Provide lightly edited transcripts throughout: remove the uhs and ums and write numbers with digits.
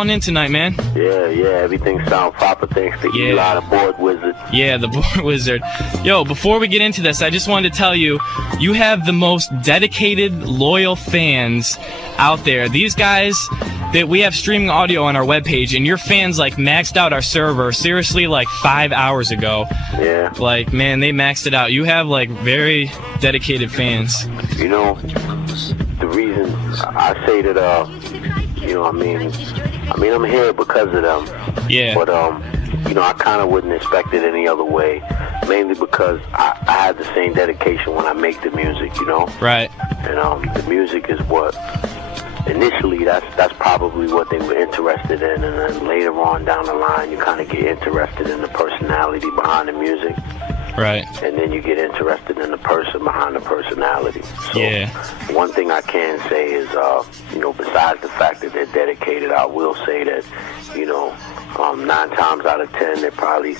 on in tonight, man. Yeah, everything sounds proper thanks to Eli, the board wizard. Yeah, the board wizard. Yo, before we get into this, I just wanted to tell you, you have the most dedicated, loyal fans out there. These guys, that we have streaming audio on our webpage, and your fans, like, maxed out our server, seriously, like, 5 hours ago. Yeah. Like, man, they maxed it out. You have, like, very dedicated fans. You know, the reason I say that, you know, I mean, I'm here because of them. Yeah. But, you know, I kind of wouldn't expect it any other way. Mainly because I have the same dedication when I make the music, you know? Right. And the music is what, initially, that's probably what they were interested in. And then later on down the line, you kind of get interested in the personality behind the music. Right. And then you get interested in the person behind the personality. So yeah. One thing I can say is, you know, besides the fact that they're dedicated, I will say that, you know, 9 times out of 10, they're probably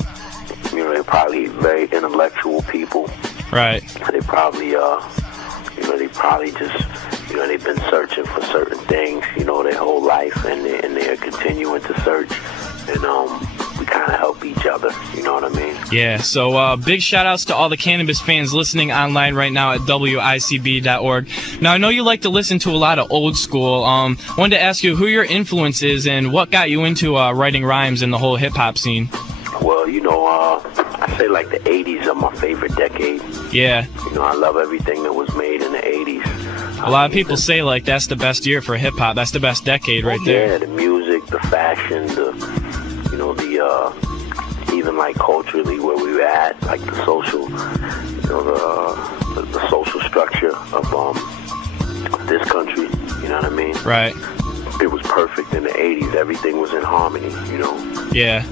very intellectual people. Right. They probably, you know, just, you know, they've been searching for certain things, you know, their whole life, and they're continuing to search. And we kind of help each other, you know what I mean? Yeah, so big shout-outs to all the Canibus fans listening online right now at WICB.org. Now, I know you like to listen to a lot of old school. Wanted to ask you who your influence is and what got you into writing rhymes in the whole hip-hop scene. Well, you know, I say like the 80s are my favorite decade. Yeah. You know, I love everything that was made in the 80s. A lot of people say, like, that's the best year for hip-hop. That's the best decade right there. Yeah, the music, the fashion, you know, even like culturally where we were at, like the social, you know, the social structure of this country, you know what I mean? Right. It was perfect in the 80s. Everything was in harmony, you know? Yeah.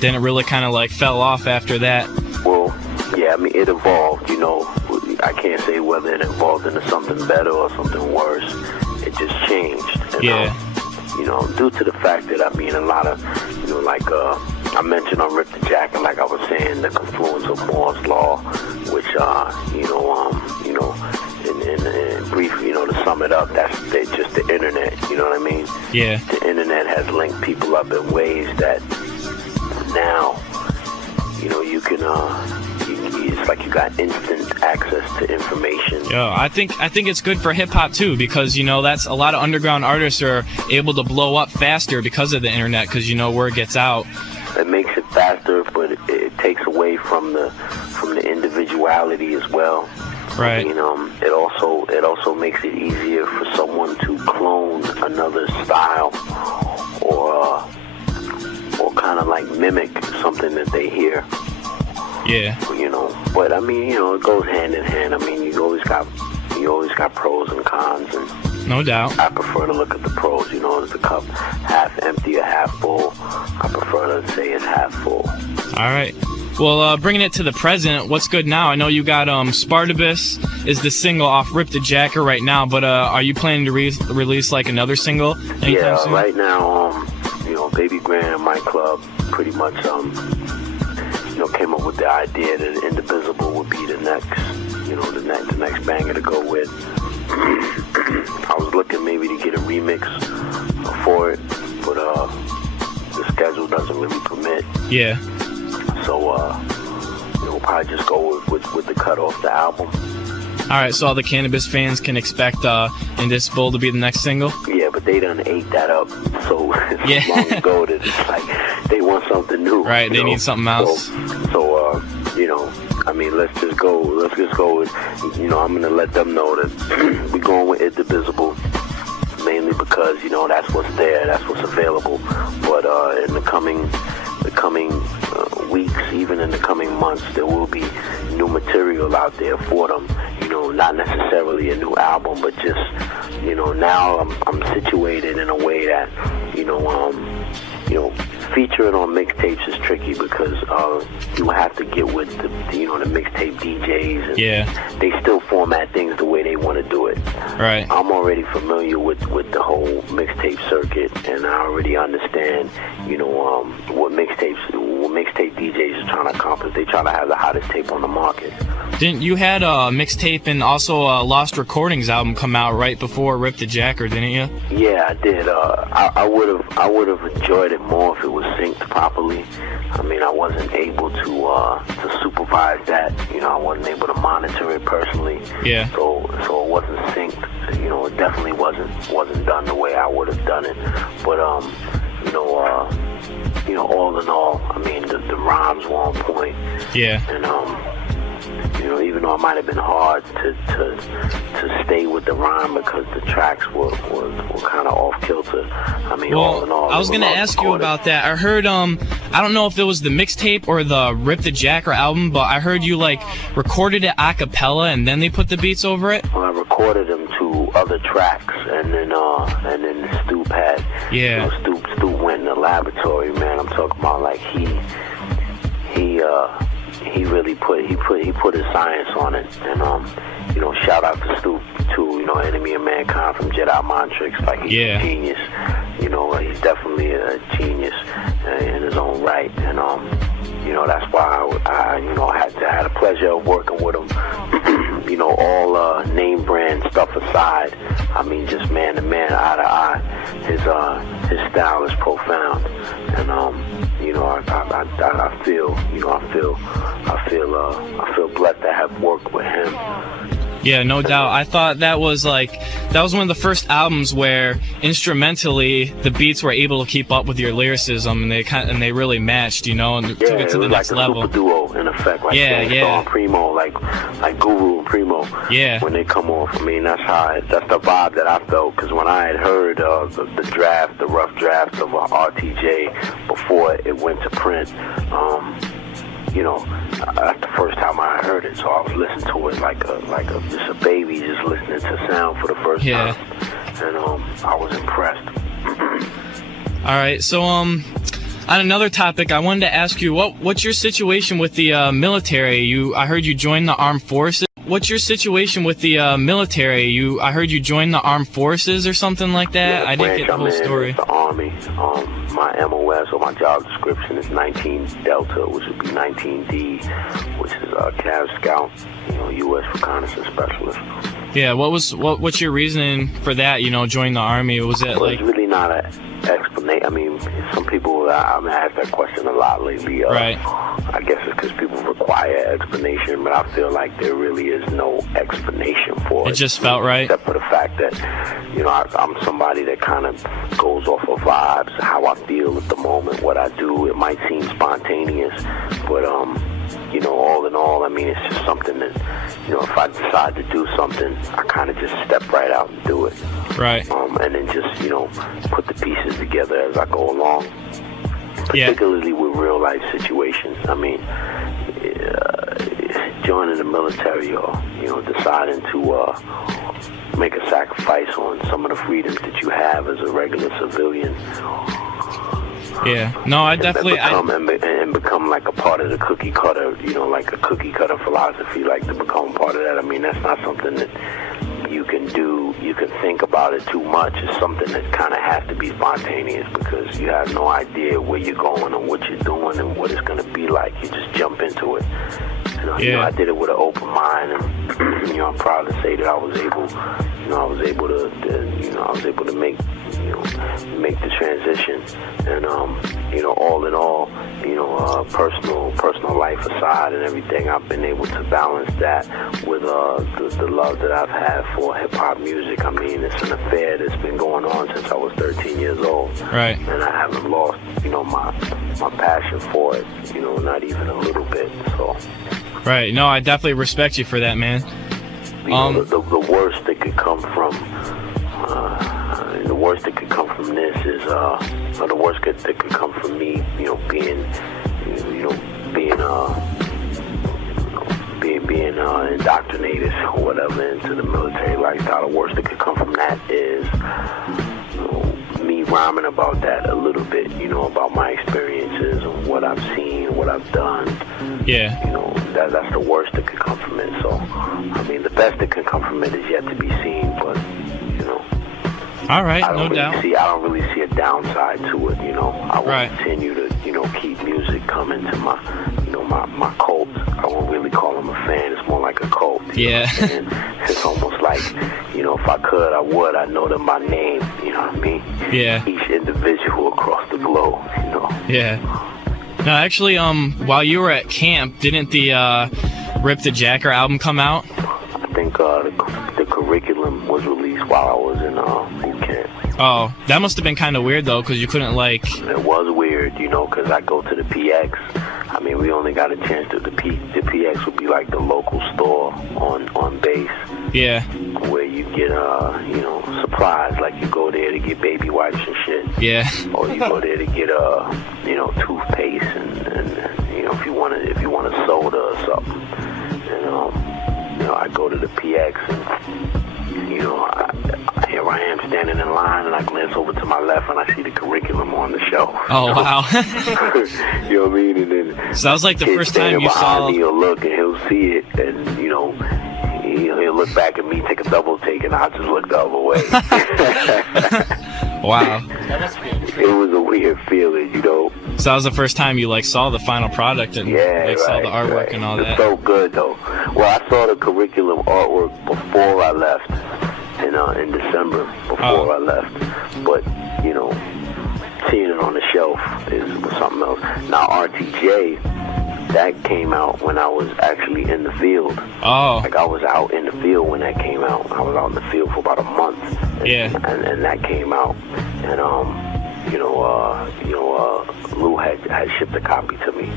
Then it really kind of like fell off after that. Well, yeah, I mean, it evolved, you know. I can't say whether it evolved into something better or something worse. It just changed. Yeah. You know, due to the fact that, I mean, a lot of, you know, like, I mentioned on Rip the Jacket, like I was saying, the confluence of Moore's Law, which, you know, in brief, you know, to sum it up, that's just the internet, you know what I mean? Yeah. The internet has linked people up in ways that now, you know, you can, it's like you got instant access to information. Yo, I think it's good for hip-hop, too, because, you know, that's a lot of underground artists are able to blow up faster because of the internet, because, you know, word gets out. It makes it faster, but it takes away from the individuality as well. Right. I mean, it also makes it easier for someone to clone another style or kind of like mimic something that they hear. Yeah. You know, but I mean, you know, it goes hand in hand. I mean, you always got pros and cons, and no doubt. I prefer to look at the pros. You know, is the cup half empty or half full? I prefer to say it's half full. All right. Well, bringing it to the present, what's good now? I know you got Spartacus is the single off Rip the Jacker right now, but are you planning to release like another single anytime soon? Right now, you know, Baby Grand and my club pretty much you know, came up with the idea that Indivisible would be the next, you know, the next banger to go with. I was looking maybe to get a remix for it, but the schedule doesn't really permit. Yeah. So, you know, we'll probably just go with the cut off the album. All right, so all the Canibus fans can expect Indivisible to be the next single? Yeah, but they done ate that up so yeah. long ago that it's like they want something new. Right, they need something else. So, you know, I mean, let's just go with, you know, I'm going to let them know that we're going with Indivisible, mainly because, you know, that's what's there, that's what's available. But in the coming weeks, even in the coming months, there will be new material out there for them. You know, not necessarily a new album, but just, you know, now I'm situated in a way that, you know, featuring on mixtapes is tricky because you have to get with the mixtape DJs. And yeah. They still format things the way they want to do it. Right. I'm already familiar with the whole mixtape circuit, and I already understand, what mixtape DJs are trying to accomplish. They trying to have the hottest tape on the market. Didn't you had a mixtape and also a Lost Recordings album come out right before Rip the Jacker, didn't you? Yeah, I did. I would have enjoyed it more if it was synced properly. I mean, I wasn't able to supervise that. I wasn't able to monitor it personally. Yeah. So it wasn't synced. It definitely wasn't done the way I would have done it. But all in all, I mean, the rhymes were on point. Yeah. And even though it might have been hard to stay with the rhyme because the tracks were kind of off kilter. I mean, all in all, I was gonna ask you about that. I heard I don't know if it was the mixtape or the Rip the Jacker album, but I heard you recorded it a cappella and then they put the beats over it. Well, I recorded them to other tracks, and then Stoop had. Yeah. Stoop went in the laboratory, man. I'm talking about he really put his science on it, and shout out to Stoop too. Enemy of Mankind from Jedi Mind Tricks. He's a genius. He's definitely a genius in his own right, and that's why I had the pleasure of working with him. All name brand stuff aside, I mean, just man to man, eye to eye, his style is profound, and I feel blessed to have worked with him. Yeah, no doubt. I thought that was one of the first albums where instrumentally the beats were able to keep up with your lyricism, and they really matched, and took it to the next level. Super duo in effect, and Primo, like Guru and Primo. Yeah. When they come off, I mean, that's the vibe that I felt, because when I had heard the rough draft of RTJ before it went to print, that's the first time I heard it, so I was listening to it like just a baby, just listening to sound for the first time, and I was impressed. All right, so on another topic, I wanted to ask you, what's your situation with the military? I heard you joined the armed forces. What's your situation with the military? I heard you joined the armed forces or something like that. Yeah, I didn't get the whole story. It's the Army. My MOS, or my job description, is 19 Delta, which would be 19D, which is Cav Scout, U.S. Reconnaissance Specialist. Yeah, what's your reasoning for that? Join the Army? Was it It's really not an explanation. I mean, some people, I've asked that question a lot lately. Right. I guess it's because people require explanation, but I feel like there really is no explanation for it. It just felt right. Except for the fact that, I'm somebody that kind of goes off of vibes, how I feel at the moment, what I do. It might seem spontaneous, but all in all, I mean, it's just something that, if I decide to do something, I kind of just step right out and do it. Right. And then just, put the pieces together as I go along. Particularly with real life situations. I mean, joining the military or, deciding to make a sacrifice on some of the freedoms that you have as a regular civilian. Yeah. No, I definitely... And become like a part of the cookie cutter, like a cookie cutter philosophy, like to become part of that. I mean, that's not something that you can do, you can think about it too much. It's something that kind of has to be spontaneous, because you have no idea where you're going and what you're doing and what it's going to be like. You just jump into it. I did it with an open mind, and I'm proud to say that I was able to make the transition, and all in all, personal life aside and everything, I've been able to balance that with the love that I've had for hip hop music. I mean, it's an affair that's been going on since I was 13 years old, right? And I haven't lost, my passion for it, not even a little bit. So, right. No, I definitely respect you for that, man. The worst that could come from this is, or the worst that could come from me, being indoctrinated or whatever into the military lifestyle. The worst that could come from that is me rhyming about that a little bit, about my experiences and what I've seen, what I've done. Yeah. That's the worst that could come from it. So, I mean, the best that can come from it is yet to be seen, but, All right, I no doubt. I don't really see a downside to it. I will Right. continue to keep music coming to my my cult. I won't really call them a fan. It's more like a cult. Yeah. And it's almost like if I could, I would. I know them by name. You know what I mean? Yeah. Each individual across the globe. Yeah. No, actually, while you were at camp, didn't the Rip the Jacker album come out? I think the curriculum was released while I was in boot camp. Oh, that must have been kind of weird though, because you couldn't It was weird, because I go to the PX. I mean, we only got a chance to the PX would be like the local store on base. Yeah. Where you get supplies, like you go there to get baby wipes and shit. Yeah. Or you go there to get toothpaste and if you want a soda or something. And I go to the PX and here I am standing in line, and I glance over to my left and I see the curriculum on the shelf. Oh wow. You know what I mean? And then so that was like the first time you saw. He'll look and he'll see it, and he'll look back at me, take a double take, and I'll just look the other way. Wow. It was a weird feeling, So that was the first time you saw the final product and saw the artwork and all that. It felt good though. Well, I saw the curriculum artwork before I left, in December before I left. But seeing it on the shelf was something else. Now RTJ, that came out when I was actually in the field. Oh. Like I was out in the field when that came out. I was out in the field for about a month. And that came out. And Lou had shipped a copy to me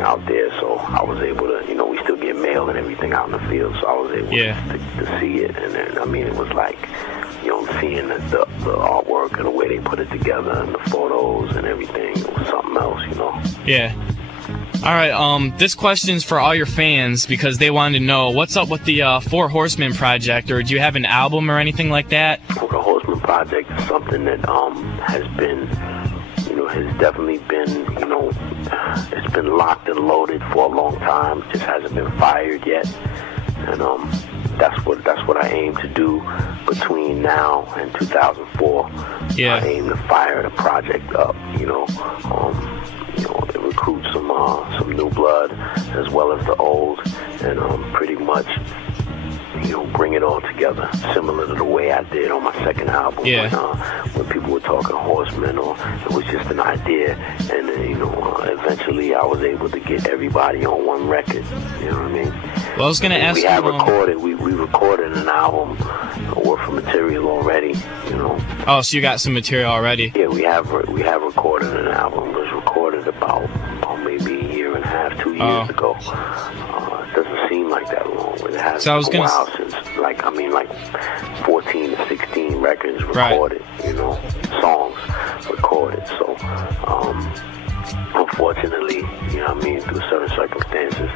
out there, so I was able to, we still get mail and everything out in the field, so I was able to see it. And then, I mean, it was like, seeing the artwork and the way they put it together and the photos and everything, it was something else, Yeah. All right, this question's for all your fans because they wanted to know what's up with the Four Horsemen project, or do you have an album or anything like that? Well, the Horsemen project is something that has been, has definitely been, it's been locked and loaded for a long time. It just hasn't been fired yet, and that's what I aim to do between now and 2004. Yeah. I aim to fire the project up, recruit some new blood as well as the old, and pretty much bring it all together, similar to the way I did on my second album. Yeah. When people were talking Horsemen, or it was just an idea, and eventually I was able to get everybody on one record. You know what I mean? Well, I was gonna ask you. We recorded an album worth of material already. Oh, so you got some material already? Yeah, we have recorded an album. It was recorded about maybe a year and a half, 2 years ago. It doesn't seem like that long. It has been a while since, like 14 to 16 records recorded, songs recorded. So, unfortunately, through certain circumstances,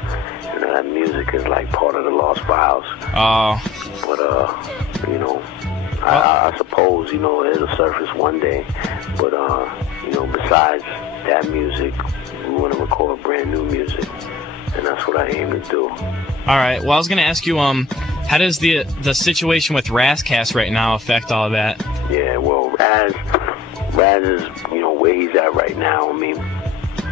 that music is like part of the lost files. Oh. But, I suppose, it'll surface one day. But, besides that music, we want to record brand new music. And that's what I aim to do. All right. Well, I was going to ask you, how does the situation with Razcast right now affect all of that? Yeah, well, Raz is, where he's at right now. I mean,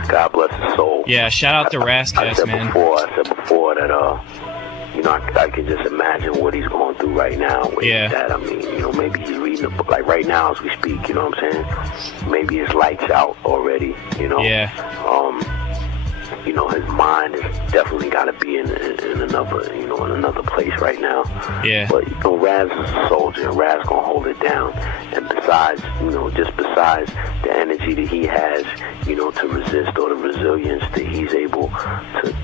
God bless his soul. Yeah, shout out to Razcast, man. I said before that, I can just imagine what he's going through right now. Yeah. That, I mean, maybe he's reading a book. Like right now as we speak, you know what I'm saying? Maybe his light's out already, Yeah. His mind has definitely got to be in another place right now. Yeah. But Raz is a soldier, and Raz gonna hold it down. And besides, just besides the energy that he has, to resist, or the resilience that he's able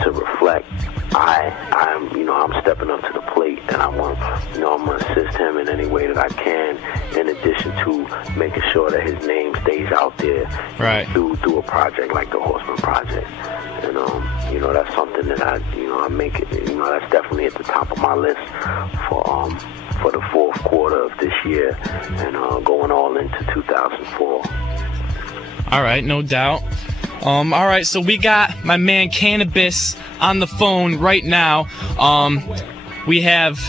to reflect, I'm stepping up to the plate, and I'm gonna assist him in any way that I can. In addition to making sure that his name stays out there, right, through a project like the Horseman Project. And that's something that I make it. That's definitely at the top of my list for the fourth quarter of this year, and going all into 2004. All right, no doubt. All right, so we got my man Canibus on the phone right now. We have,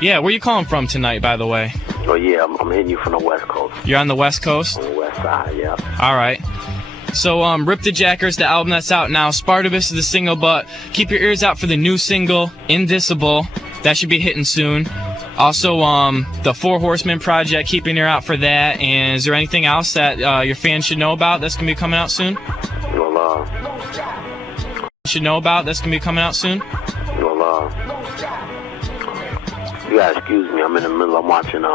where you calling from tonight, by the way? Oh, yeah, I'm hitting you from the West Coast. You're on the West Coast? On the West Side, yeah. All right. So, Rip the Jackers, the album that's out now. Spartacus is the single, but keep your ears out for the new single, Indicible. That should be hitting soon. Also, the Four Horsemen project, keep your ear out for that. And is there anything else that your fans should know about that's going to be coming out soon? Well, should know about that's going to be coming out soon? Well, you gotta excuse me. I'm in the middle. I'm watching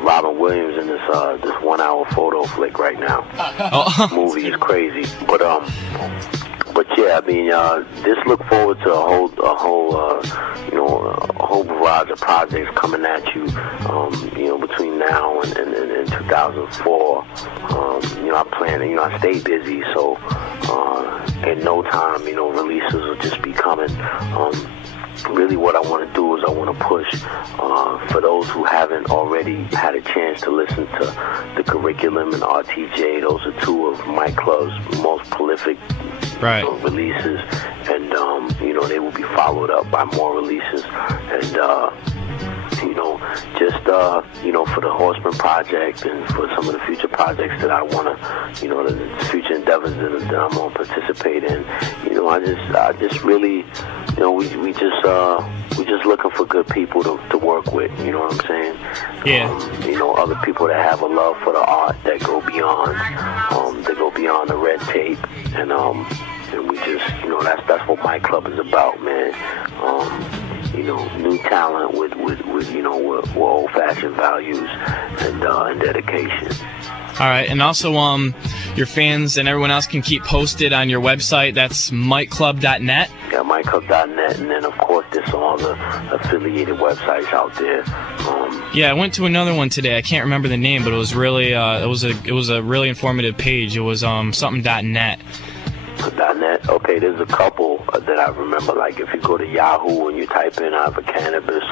Robin Williams in this 1 hour photo flick right now. Oh. Movie is crazy, but yeah, I mean, just look forward to a whole barrage of projects coming at you, between now and 2004. I plan, I stay busy, so in no time, releases will just be coming. Really what I want to do is I want to push for those who haven't already had a chance to listen to The Curriculum and RTJ. Those are two of my club's most prolific releases, and they will be followed up by more releases, and for the Horseman project and for some of the future projects that I want to, the future endeavors that I'm going to participate in. I just really, we just looking for good people to work with. You know what I'm saying? Yeah. Other people that have a love for the art that go beyond the red tape, and we just, that's what my club is about, man. New talent with old-fashioned values and dedication. All right, and also your fans and everyone else can keep posted on your website. That's miceclub.net. Yeah, miceclub.net, and then of course there's some other affiliated websites out there. Yeah, I went to another one today. I can't remember the name, but it was really it was a really informative page. It was something.net. .net. Okay, there's a couple that I remember. Like if you go to Yahoo and you type in either Canibus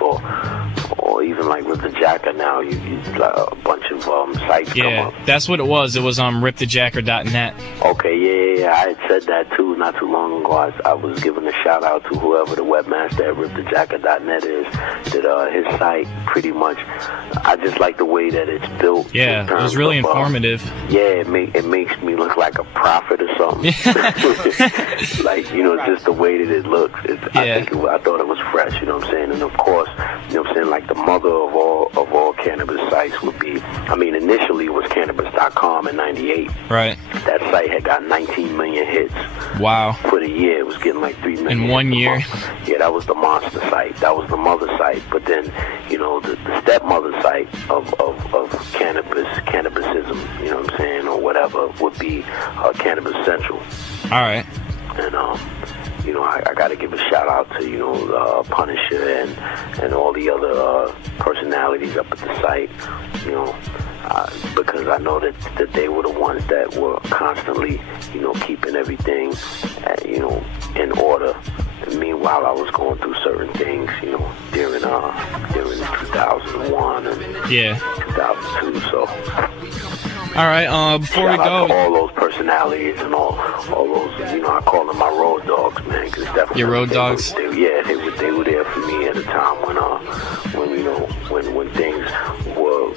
or even like Rip the Jacker now, you like a bunch of sites come up. Yeah, that's what it was. It was ripthejacker.net. Okay, yeah, I had said that too not too long ago. I was giving a shout out to whoever the webmaster at ripthejacker.net is. That his site pretty much, I just like the way that it's built. Yeah, it was really informative. Yeah, it makes me look like a prophet or something. Like, just the way that it looks. I thought it was fresh, you know what I'm saying? And of course, like the mother of all cannabis sites would be, initially it was Canibus.com in 98. Right. That site had got 19 million hits. Wow. For the year, it was getting like 3 million. In 1 year? Yeah, that was the monster site. That was the mother site. But then, the stepmother site of cannabisism, you know what I'm saying, or whatever, would be Cannabis Central. All right. And I got to give a shout out to Punisher and all the other personalities up at the site, because I know that they were the ones that were constantly keeping everything in order. And meanwhile, I was going through certain things during 2001 and 2002. So. All right, before we go... Shout out to all those personalities and all those, I call them my road dogs, man, because definitely... Your road dogs? They were there for me at a time when things were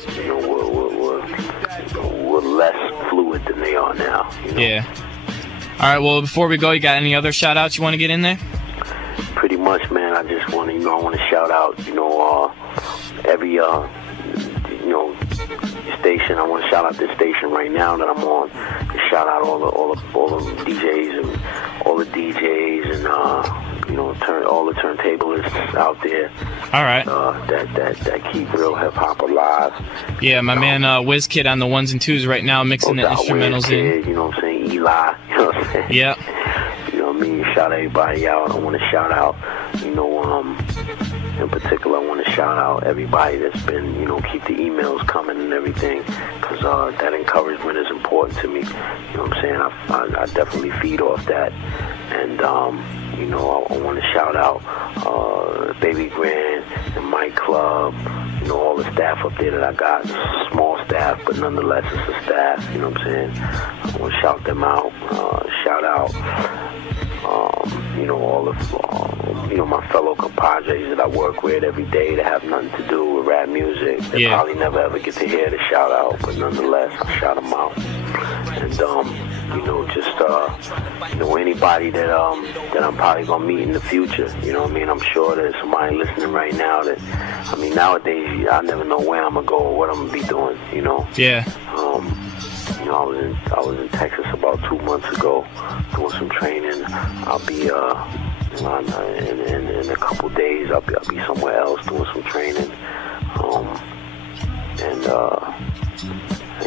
less fluid than they are now. Yeah. All right, well, before we go, you got any other shout-outs you want to get in there? Pretty much, man, I just want to, I want to shout out, every, station. I want to shout out this station right now that I'm on. Shout out all the DJs and all the DJs and all the turntablists out there. All right. That keep real hip hop alive. Yeah, my man WizKid on the ones and twos right now, mixing the instrumentals in. You know what I'm saying? Eli. You know what I'm saying? Yeah. You know what I mean? Shout everybody out. I want to shout out. In particular, I want to shout out everybody that's been, keep the emails coming and everything, because that encouragement is important to me. You know what I'm saying? I definitely feed off that. And, I want to shout out Baby Grand and my club, all the staff up there that I got. It's a small staff, but nonetheless, it's a staff. You know what I'm saying? I want to shout them out. Shout out You know, all of you know, my fellow compadres that I work with every day that have nothing to do with rap music. They probably never ever get to hear the shout out, but nonetheless, I shout them out. And you know, just you know, anybody that I'm probably gonna meet in the future. You know what I mean? I'm sure there's somebody listening right now that, I mean, nowadays I never know where I'm gonna go or what I'm gonna be doing. You know? Yeah. You know, I was in Texas about 2 months ago doing some training. I'll be in a couple days. I'll be somewhere else doing some training. And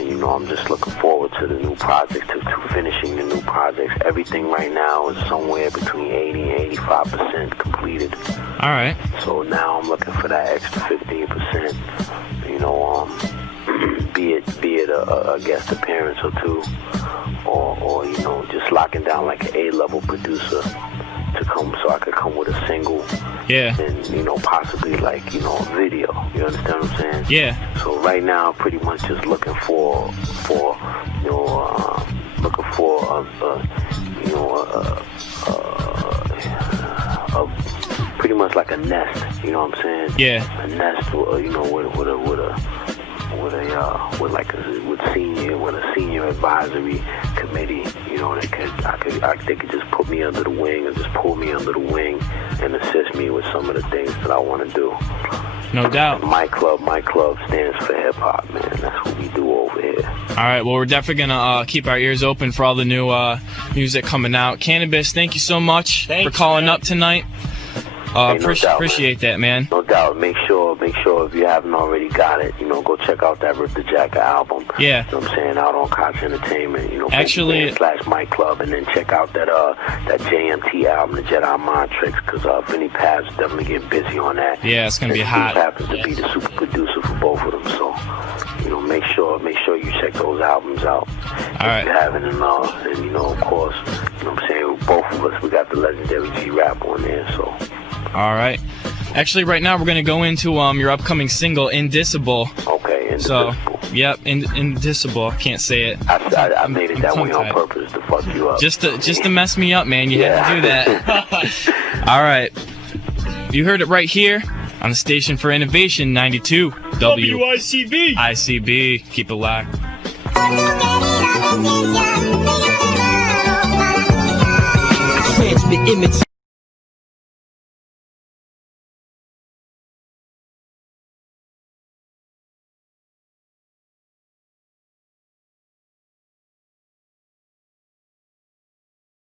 you know, I'm just looking forward to the new project, to finishing the new projects. Everything right now is somewhere between 80 and 85% completed. All right. So now I'm looking for that extra 15%. You know, be it a guest appearance or two, or you know, just locking down like an A-level producer to come, so I could come with a single. Yeah. And, you know, possibly like, you know, a video. You understand what I'm saying? Yeah. So right now, I'm pretty much just looking for you know, pretty much like a nest. You know what I'm saying? Yeah. A nest, you know, with a senior advisory committee, you know, they could just put me under the wing, or just pull me under the wing and assist me with some of the things that I want to do. No doubt. My club stands for hip hop, man. That's what we do over here. All right, well, we're definitely gonna keep our ears open for all the new music coming out. Canibus, thank you so much for calling up tonight. Appreciate that, man. No doubt. Make sure if you haven't already got it, you know, go check out that Rip the Jacket album. Yeah. You know what I'm saying? Out on Cox Entertainment, you know, actually / My Club, and then check out that JMT album, the Jedi Mind Tricks, because Vinny Paz definitely get busy on that. Yeah, it's gonna be hot. He happens to be the super producer for both of them, so you know, make sure you check those albums out. All right. If you haven't, and you know, of course, you know what I'm saying, both of us, we got the legendary G-Rap on there, so. All right. Actually, right now we're going to go into your upcoming single, Indicible. Okay, Indicible. So, yep, Indicible. I can't say it. I made it that way on purpose to fuck you up. Just to mess me up, man. You had to do that. All right. You heard it right here on the Station for Innovation, 92 WICB. ICB. Keep it locked.